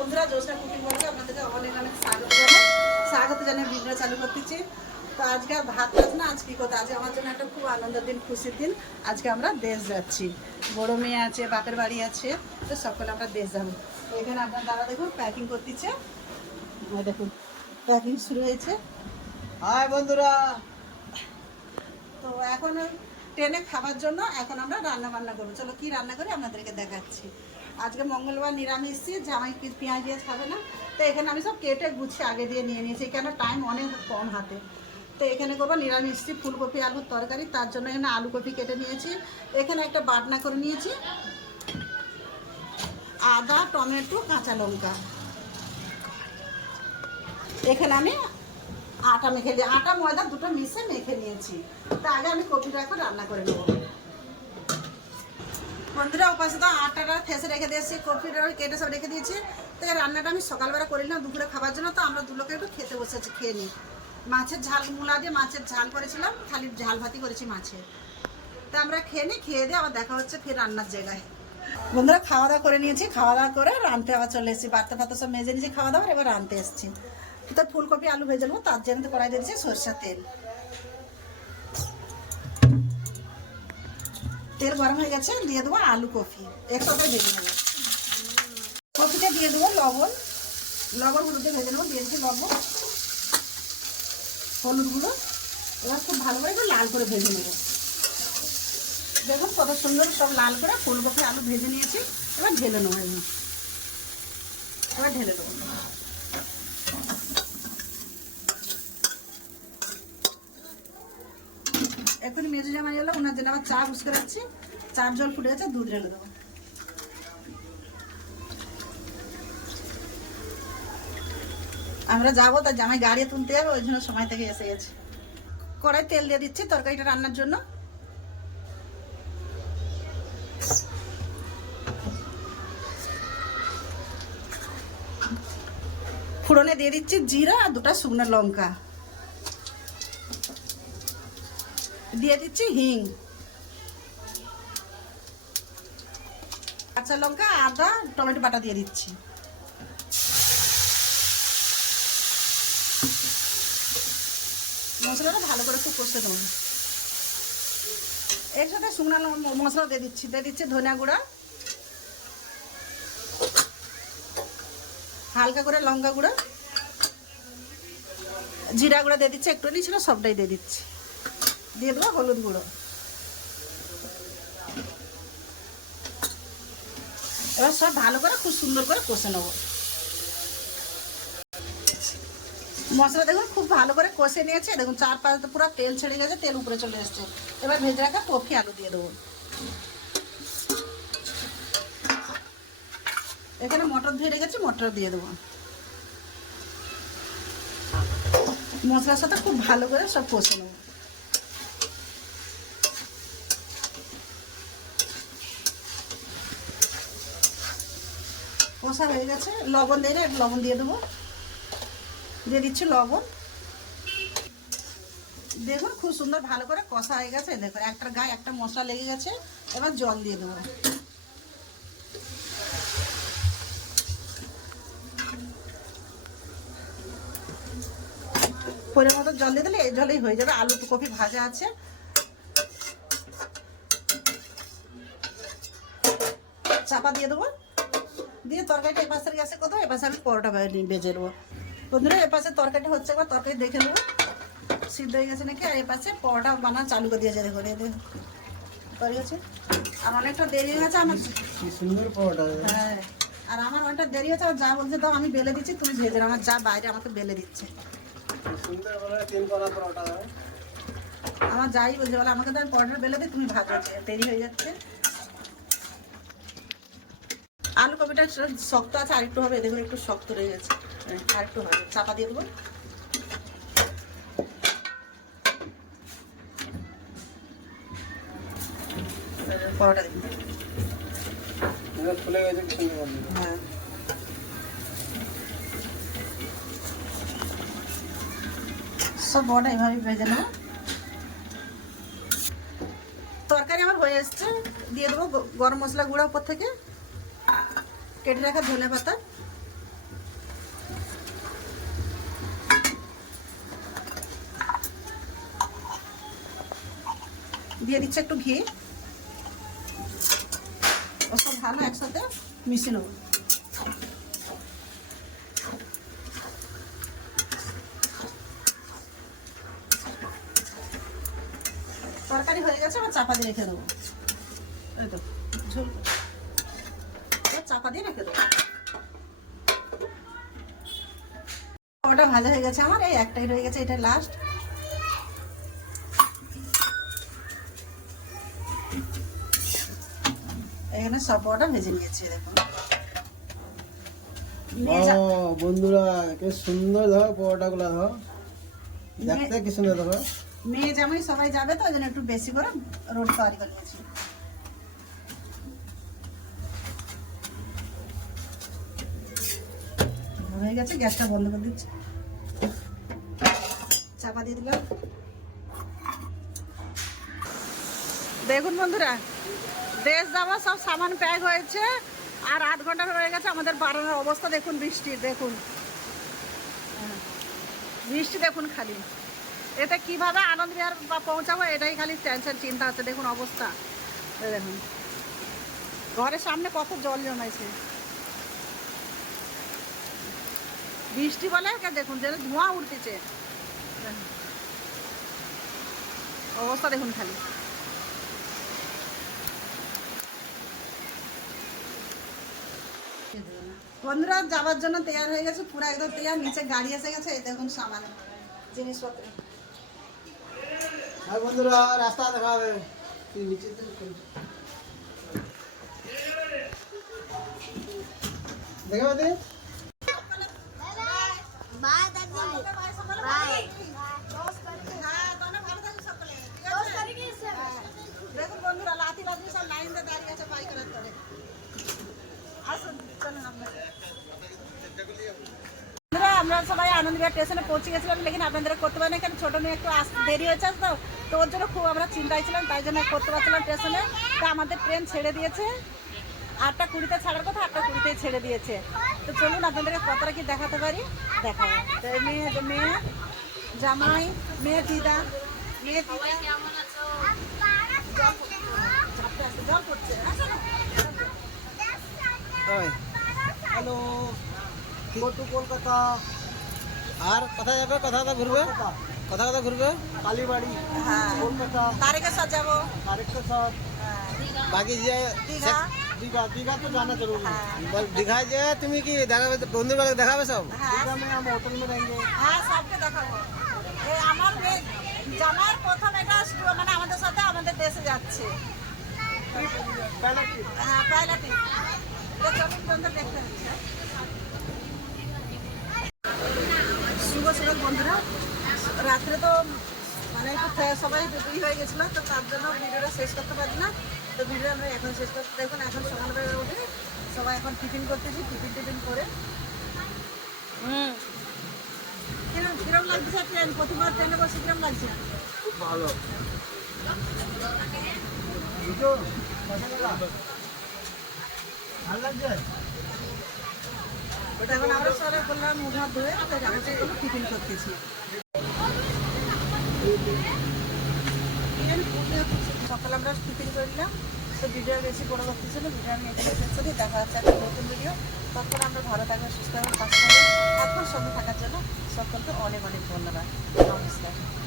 বন্ধুরা জোসনা কুকিং ব্লগে আপনাদেরকে অনেক অনেক স্বাগত জানাই। স্বাগত জানিয়ে ভিডিও চালু করতেছি। তো আজকে আর ভাত টাত না আজকে কথা আজকে আমার জন্য একটা খুব আনন্দের দিন খুশির দিন। আজকে আমরা দেশ যাচ্ছি। বড় মেয়ে আছে বাপের বাড়ি আছে তো সকলে আমরা দেশ যাব। তো এখানে আপনার দাদা দেখুন প্যাকিং করতেছে। দেখুন প্যাকিং শুরু হয়েছে। হাই বন্ধুরা। তো এখন ট্রেনে খাবার জন্য এখন আমরা রান্না বান্না করব। চলো কি রান্না করি? আপনাদেরকে দেখাচ্ছি। আজকে মঙ্গলবার নিরামিষ জামাই পেঁয়াজ পেঁয়াজ খাবে না? তো এখানে আমি সব কেটে গুছিয়ে আগে দিয়ে নিয়ে নিয়েছি, কেন টাইম অনেক কম হাতে। তো এখানে করব নিরামিষ ফুলকপি, আলুর তরকারি, তার জন্য এখানে আলু কপি কেটে নিয়েছি। এখানে একটা বাটনা করে নিয়েছি, আদা, টমেটো, কাঁচা লঙ্কা। এখানে আমি আটা মেখে নিয়ে আটা, ময়দা দুটো মিশে মেখে নিয়েছি। তা আগে আমি কপিটা এখন রান্না করে নেব। বন্ধুরা উপাসে তো আটাটা থেসে রেখে দিয়েছি কপিটা কেটে সব রেখে দিয়েছি। তো রান্নাটা আমি সকালবেলা করে নিলাম, দুপুরে খাবার জন্য, তো আমরা দুলোকে একটু খেতে বসেছি খেয়ে নিই। মাছের ঝাল, মূলা দিয়ে মাছের ঝাল করেছিলাম, খালি ঝাল ভাতি করেছি মাছের। তা আমরা খেয়ে নিই, খেয়ে দিয়ে আবার দেখা হচ্ছে ফের রান্নার জায়গায়। বন্ধুরা খাওয়া দাওয়া করে নিয়েছি খাওয়া দাওয়া করে রানতে আবার চলে এসেছি বার্তা ফাতা সব মেজে নিয়েছি খাওয়া দাওয়া এবার রানতে এসেছি। তো ফুলকপি, আলু ভেজে নেব, তার জন্য কড়াই দিয়েছি সরষের তেল। তেল গরম হয়ে গেছে, দিয়ে দেবো আলু কফি। একসাথে ভেজে নেব। কফিটা দিয়ে দেবো লবণ। লবণ হলুদে ভেজে নেব, দিয়ে দিচ্ছি লবণ। হলুদ গুঁড়ো। এবার খুব ভালো করে লাল করে ভেজে নেব। দেখুন কত সুন্দর সব লাল করে ফুলকপি, আলু ভেজে নিয়েছি। এবার ঢেলে নেব। এবার ঢেলে দেবো। এখন মেজো জামাই এলো, ওনার জন্য আবার চা বুঝতে রাখছি। চার জল ফুটে গেছে, দুধ ঢেলে দেবো। আমরা যাব, তার জামাই গাড়ি তুলতে যাবে, ওই জন্য সময় থেকে এসে গেছে। কড়াই তেল দিয়ে দিচ্ছি, তরকারিটা রান্নার জন্য। ফোড়নে দিয়ে দিচ্ছি জিরা আর দুটা শুকনো লঙ্কা। দিয়ে দিচ্ছি হিং। কাঁচা লঙ্কা, আদা, টমেটো বাটা দিয়ে দিচ্ছি। মশলাটা ভালো করে একটু কষতে দেবো এর সাথে শুকনো মশলা দিয়ে দিচ্ছি। দিয়ে দিচ্ছি ধনিয়া গুঁড়া। হালকা করে লঙ্কা গুঁড়া। জিরা গুঁড়া দিয়ে দিচ্ছি, একটু নিয়েছিল সবটাই দিয়ে দিচ্ছি। দিয়ে দেবো হলুদ গুঁড়ো। এবার সব ভালো করে খুব সুন্দর করে কষে নেব। মশলা দেখুন, খুব ভালো করে কষে নিয়েছে। দেখুন চার পাঁচ পুরো তেল ছেড়ে গেছে, তেল উপরে চলে এসছে। এবার ভেজে রাখা কফি আলু দিয়ে দেবো। এখানে মটর ধুয়ে রেখেছি মটর দিয়ে দেবো। মশলার সাথে খুব ভালো করে সব কষে নেব। কষা হয়ে গেছে। লবণ দিয়ে লবণ দিয়ে দেবো। দিয়ে দিচ্ছি লবণ। দেখুন, খুব সুন্দর ভালো করে কষা হয়ে গেছে। দেখুন একটা গায়ে একটা মশলা লেগে গেছে। এবার জল দিয়ে দেবো। পরিমাণ মতো জল দিয়ে দিলে এই জলেই হয়ে যাবে। আলু তো কপি ভাজা আছে। চাপা দিয়ে দেবো। দিয়ে তরকারিটা এপাশের গ্যাসে করব এপাশে আমি পরোটা বেজে নেব। বন্ধুরা এপাশে তরকারিটা হচ্ছে একবার তরকারি দেখে নেব। সিদ্ধ হয়ে গেছে নাকি? আর এপাশে পরোটা বানা চালু করে দিয়েছে দেখো করে গেছে আর অনেকটা দেরি হয়ে গেছে আমার সুন্দর পরোটা হ্যাঁ আর আমার অনেকটা দেরি হয়েছে আর যা বলছে দাও আমি বেলে দিচ্ছি তুমি ভেজে। আমার যা বাইরে আমাকে বেলে দিচ্ছে। আমার যাই বলছে বলে আমাকে তো আমি পরোটা বেলে দিই তুমি ভাজো দেরি হয়ে যাচ্ছে। কপিটা শক্ত আছে আর একটু হবে। দেখুন একটু শক্ত রয়ে গেছে। হ্যাঁ, আর একটু হবে। চাপা দিয়ে দেবো। পরোটা দিন হ্যাঁ। সব এভাবে ভেজে নেব। তরকারি আমার হয়ে এসছে। দিয়ে দেবো গরম মশলা গুঁড়া উপর থেকে। কেটে রাখা ধনে পাতা। দিয়ে দিচ্ছে একটু ঘি। ওসব ভালো একসাথে মিশিয়ে নেব। তরকারি হয়ে গেছে আমার চাপা দিয়ে রেখে দেবো। এই তো, ঝোল। দিয়ে রেখে দেবো। ওটা ভাজা হয়ে গেছে আমার এই একটাই রয়ে গেছে এটা লাস্ট এখানে সব পাওয়াটা ভেজে নিয়েছি দেখুন। বন্ধুরা কি সুন্দর দেখতে কি সুন্দর দেখো মেয়ে জামাই সবাই যাবে তো ওই জন্য একটু বেশি করে রোড তৈরি করে নিয়েছি। হয়ে গেছে, গ্যাসটা বন্ধ করে দিচ্ছি। চাপা দিয়ে দিলাম। দেখুন বন্ধুরা, দেশ যাওয়া সব সামান প্যাক হয়েছে, আর আধ ঘণ্টা হয়ে গেছে আমাদের বাড়ানোর অবস্থা। দেখুন বৃষ্টির দেখুন। বৃষ্টি দেখুন খালি। এটা কীভাবে আনন্দ বিহার বা পৌঁছাবো, এটাই খালি টেনশন চিন্তা আছে। দেখুন অবস্থা। দেখুন। ঘরের সামনে কত জল জমেছে বৃষ্টি বলে দেখুন যেন ধোঁয়া উঠতেছে। অবস্থা দেখুন খালি। বন্ধুরা, যাওয়ার জন্য তৈরি হয়ে গেছে, পুরো একদম তৈরি নিচে গাড়ি এসে গেছে, এই দেখুন সামান, জিনিসপত্র। আর বন্ধুরা, রাস্তা দেখাবে। তুই নিচে থেকে করবি। দেখাবে দে আমরা সবাই আনন্দবিহার স্টেশনে পৌঁছে গেছিলাম। লেকিন আপনাদের করতে পারি না কারণ ছোটো মেয়ে একটু আসতে দেরি হয়েছে, তো তো ওর জন্য খুব আমরা চিন্তায় ছিলাম। তাই জন্য করতে পারছিলাম স্টেশনে তা আমাদের ট্রেন ছেড়ে দিয়েছে আটটা কুড়িতে ছাড়ার কথা আটটা কুড়িতেই ছেড়ে দিয়েছে। তো চলুন আপনাদেরকে কতটা কি দেখাতে পারি। দেখাবো। মেয়ে মেয়ে জামাই মেয়ে দিদা মেয়ে দিদা। জল পড়ছে, না। হ্যালো। Go to Kolkata. আর কোথায় যাবে? কোথা কোথা ঘুরবে? কোথা কোথা ঘুরবে? কালীবাড়ি হ্যাঁ। কলকাতা। আরেকটা সাথ হ্যাঁ। বাকি যে দীঘা। দীঘা দীঘা তো জানা জরুরি হ্যাঁ। বল দীঘায় যে তুমি কি দেখাবে বন্ধুর বাড়ি দেখাবে সব হ্যাঁ। দীঘা में हम होटल में रहेंगे হ্যাঁ সবকে দেখাবো এই আমার মেয়ে জামার প্রথম এটা স্টু- মানে আমাদের সাথে আমাদের দেশে যাচ্ছে पहला ट्रिप হ্যাঁ পাইলটিং তো চলুন বন্ধু দেখতে হচ্ছে শুভ সকাল বন্ধুরা রাত্রে তো মানে একটু খে- সবাই ই হয়ে গেছিলো তো তার জন্য ভিডিওটা শেষ করতে পারি না তো ভিডিও আমরা এখন শেষ করতে দেখুন এখন সকালবেলা উঠে সবাই এখন টিফিন করতেছি টিফিন টিফিন করে। হুম। কিরম কিরম লাগছে ট্রেন প্রতিবার ট্রেনে বসে কিরম লাগছে? খুব ভালো। ভালো লাগছে? ওটা এখন আমরা সবাই বললাম মুখ হাত ধুয়ে কোনো টিফিন করতেছি। সকালে আমরা টিফিন করলাম তো ভিডিও বেশি বড় করতে ছিল ভিডিও আমি এখানে শেষ করি দেখা যাচ্ছে একটা নতুন ভিডিও তখন আমরা ভালো থাকবেন সুস্থ থাকবেন কাজ থাকবেন তারপর সঙ্গে থাকার জন্য সকলকে অনেক অনেক ধন্যবাদ। নমস্কার।